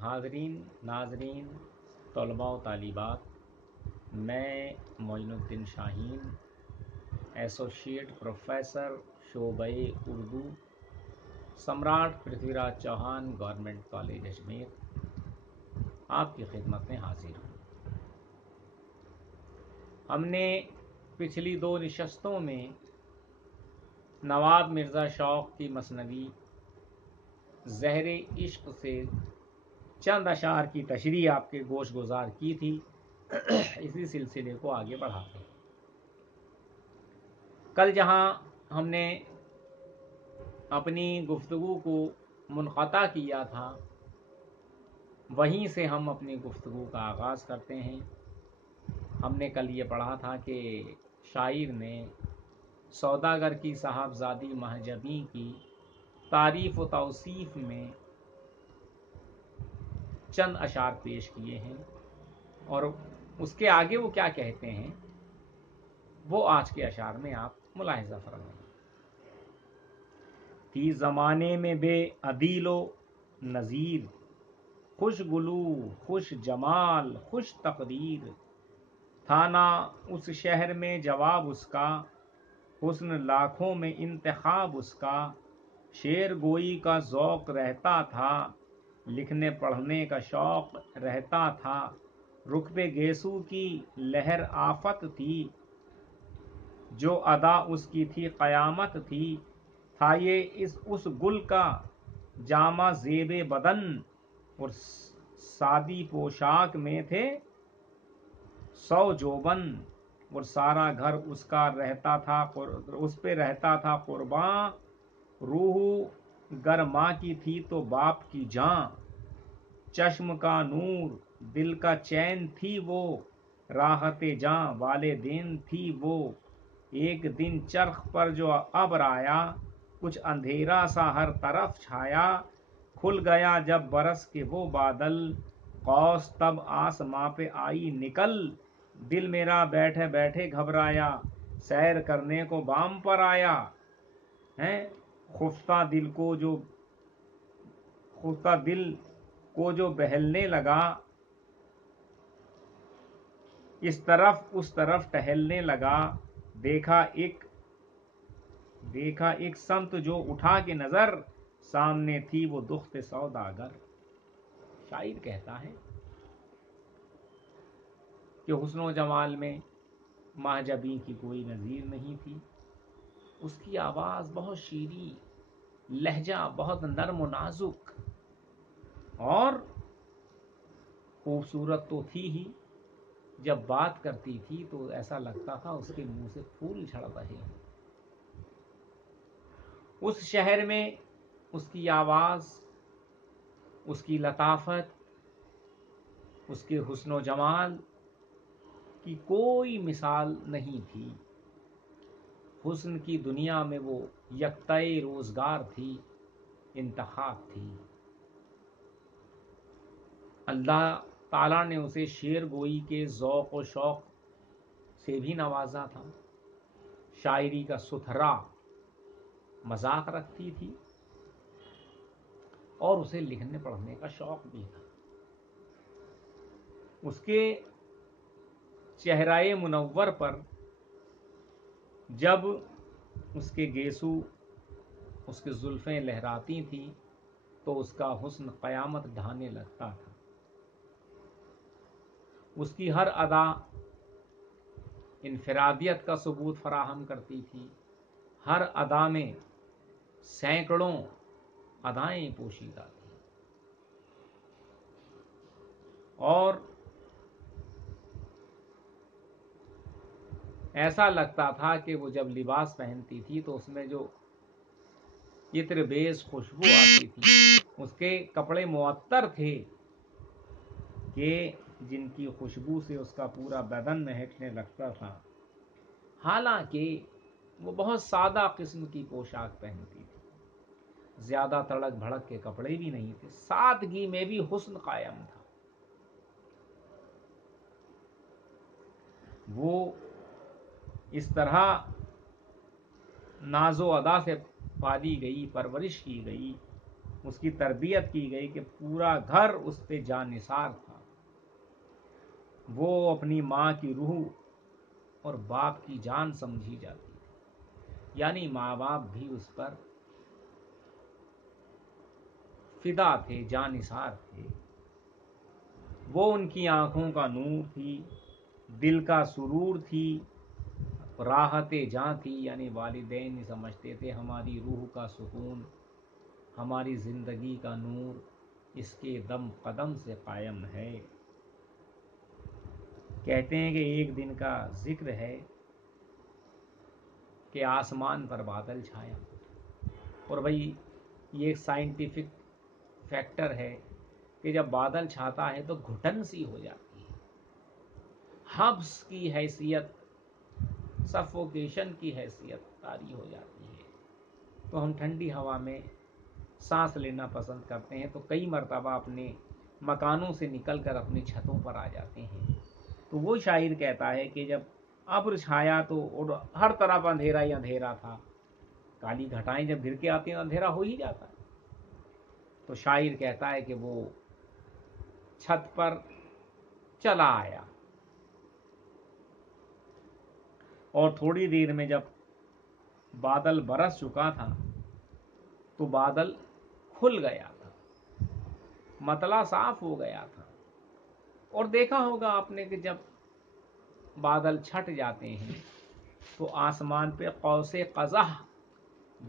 हाज़रीन नाज़रीन तलबा व तालिबात, मैं मोइनुद्दीन शाहीन, एसोसिएट प्रोफेसर शोबे उर्दू, सम्राट पृथ्वीराज चौहान गवर्नमेंट कॉलेज अजमेर, आपकी खिदमत में हाजिर हूँ। हमने पिछली 2 नशस्तों में नवाब मिर्ज़ा शौक़ की मसनवी ज़हरे इश्क से चंद अशार की तशरीह आपके गोश गुजार की थी। इसी सिलसिले को आगे बढ़ाते हैं। कल जहां हमने अपनी गुफ्तगू को मुनक़ता किया था, वहीं से हम अपनी गुफ्तगू का आगाज़ करते हैं। हमने कल ये पढ़ा था कि शायर ने सौदागर की साहबजादी महजबी की तारीफ़ व तौसीफ़ में चंद अशार पेश किए हैं, और उसके आगे वो क्या कहते हैं वो आज के अशार में आप मुलाहिज़ा फरमाइए। थी ज़माने में बे अदीलो नज़ीर, खुश गुलू खुश जमाल खुश तकदीर, था ना उस शहर में जवाब उसका, हुस्न लाखों में इंतखाब उसका, शेर गोई का ज़ौक़ रहता था, लिखने पढ़ने का शौक़ रहता था, रुख पे गेसू की लहर आफत थी, जो अदा उसकी थी क़यामत थी, था ये उस गुल का जामा ज़ेबे बदन, और सादी पोशाक में थे 100 जोबन, और सारा घर उसका रहता था, उस पे रहता था कुर्बान, रूह गर माँ की थी तो बाप की जान, चश्म का नूर दिल का चैन थी वो, राहते जान वाले दिन थी वो, एक दिन चरख पर जो अब्र आया, कुछ अंधेरा सा हर तरफ छाया, खुल गया जब बरस के वो बादल, कौस तब आसमां पे आई निकल, दिल मेरा बैठे बैठे घबराया, सैर करने को बाम पर आया है, खुफ्ता दिल को जो बहलने लगा, इस तरफ उस तरफ टहलने लगा, देखा एक संत जो उठा के नजर, सामने थी वो दुख्त सौदागर। शायर कहता है कि हुस्न जमाल में महजबी की कोई नज़ीर नहीं थी। उसकी आवाज़ बहुत शीरी, लहजा बहुत नर्म नाजुक, और खूबसूरत तो थी ही, जब बात करती थी तो ऐसा लगता था उसके मुंह से फूल झड़ रहे हैं। उस शहर में उसकी आवाज़, उसकी लताफत, उसके हुस्न जमाल की कोई मिसाल नहीं थी। हुस्न की दुनिया में वो यकताए रोज़गार थी, इंतखाब थी। अल्लाह ताला ने उसे शेर गोई के ज़ौक़ व शौक़ से भी नवाजा था। शायरी का सुथरा मजाक रखती थी, और उसे लिखने पढ़ने का शौक़ भी था। उसके चेहराए मुनव्वर पर जब उसके गेसू, उसकी जुल्फ़ें लहराती थी, तो उसका हुस्न क़यामत ढाने लगता था। उसकी हर अदा इनफरादियत का सबूत फराहम करती थी। हर अदा में सैकड़ों अदाएं पोशीदा थी, और ऐसा लगता था कि वो जब लिबास पहनती थी तो उसमें जो इत्र बेस खुशबू आती थी, उसके कपड़े मुअत्तर थे कि जिनकी खुशबू से उसका पूरा बदन महकने लगता था। हालांकि वो बहुत सादा किस्म की पोशाक पहनती थी, ज्यादा तड़क भड़क के कपड़े भी नहीं थे, सादगी में भी हुस्न कायम था। वो इस तरह नाजो अदा से पाली गई, परवरिश की गई اس کی تربیت کی گئی کہ پورا گھر اس پہ جان نثار تھا. وہ اپنی ماں کی روح اور باپ کی جان سمجھی جاتی تھی، یعنی ماں باپ بھی اس پر فدا تھے، جان نثار تھے. وہ ان کی آنکھوں کا نور تھی، دل کا سرور تھی، راحت جاں تھی. یعنی والدین سمجھتے تھے ہماری روح کا سکون، ہماری زندگی کا نور اس کے دم قدم سے قائم ہے. کہتے ہیں کہ ایک دن کا ذکر ہے کہ آسمان پر بادل چھایا، اور بھائی یہ ایک سائنٹیفک فیکٹر ہے کہ جب بادل چھاتا ہے تو گھٹن سی ہو جاتی ہے، حبس کی حیثیت، سفوکیشن کی حیثیت طاری ہو جاتی ہے. تو ہم ٹھنڈی ہوا میں سانس لینا پسند کرتے ہیں، تو کئی مرتبہ اپنے مکانوں سے نکل کر اپنی چھتوں پر آ جاتے ہیں. تو وہ شاعر کہتا ہے کہ جب ابر چھایا تو ہر طرف اندھیرا ہی اندھیرا تھا، کالی گھٹائیں جب گر کے آتی ہیں اندھیرا ہو ہی جاتا ہے. تو شاعر کہتا ہے کہ وہ چھت پر چلا آیا، اور تھوڑی دیر میں جب بادل برس چکا تھا تو بادل کھل گیا تھا، مطلع صاف ہو گیا تھا. اور دیکھا ہوگا آپ نے کہ جب بادل چھٹ جاتے ہیں تو آسمان پہ قوس قزح،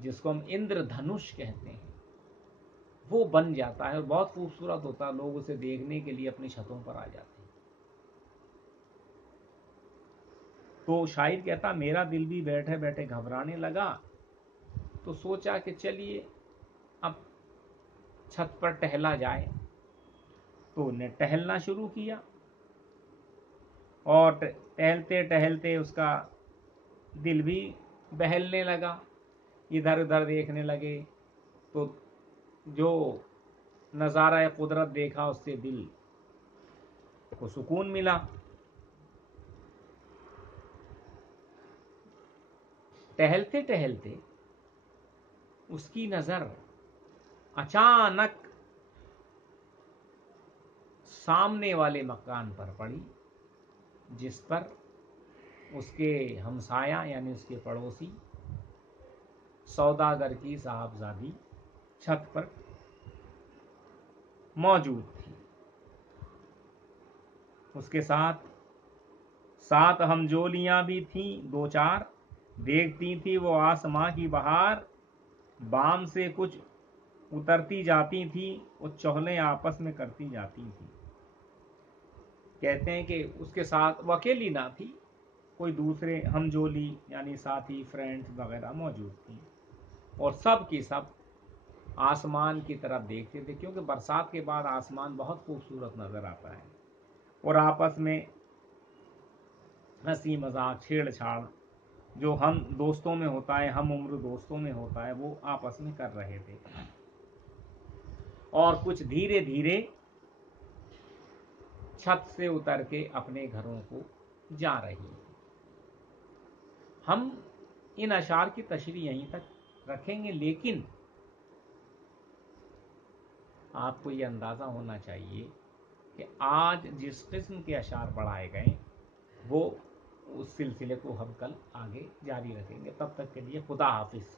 جس کو ہم اندر دھنش کہتے ہیں، وہ بن جاتا ہے اور بہت خوبصورت ہوتا ہے. لوگ اسے دیکھنے کے لیے اپنی چھتوں پر آ جاتے ہیں. تو شاعر کہتا میرا دل بھی بیٹھے بیٹھے گھبرانے لگا، تو سوچا کہ چلیے اب چھت پر ٹہلا جائے. تو نے ٹہلنا شروع کیا، اور ٹہلتے ٹہلتے اس کا دل بھی بہلنے لگا، ادھر ادھر دیکھنے لگے. تو جو نظارہ قدرت دیکھا اس سے دل کو سکون ملا. ٹہلتے ٹہلتے اس کی نظر اچانک سامنے والے مکان پر پڑی، جس پر اس کے ہمسایہ یعنی اس کے پڑوسی سوداگر کی صاحبزادی چھت پر موجود تھی. اس کے ساتھ ہمجولیاں بھی تھیں دو چار، دیکھتی تھی وہ آسماں کی بہار، بام سے کچھ اترتی جاتی تھی، وہ چہلیں آپس میں کرتی جاتی تھی. کہتے ہیں کہ اس کے ساتھ وہ اکیلی نہ تھی، کوئی دوسرے ہمجولی یعنی ساتھی فرینڈز وغیرہ موجود تھی، اور سب کی سب آسمان کی طرف دیکھتے تھے، کیونکہ برسات کے بعد آسمان بہت خوبصورت نظر آتا ہے. اور آپس میں ہنسی مذاق چھیڑ چھاڑ جو ہم دوستوں میں ہوتا ہے، ہم عمر دوستوں میں ہوتا ہے، وہ آپس میں کر رہے تھے. اور کچھ دھیرے دھیرے چھت سے اتر کے اپنے گھروں کو جا رہی. ہم ان اشعار کی تشریح یہیں تک رکھیں گے، لیکن آپ کو یہ اندازہ ہونا چاہیے کہ آج جس قسم کے اشعار پڑھائے گئے وہ اس سلسلے کو ہم کل آگے جاری رکھیں گے. تب تک کے لیے خدا حافظ.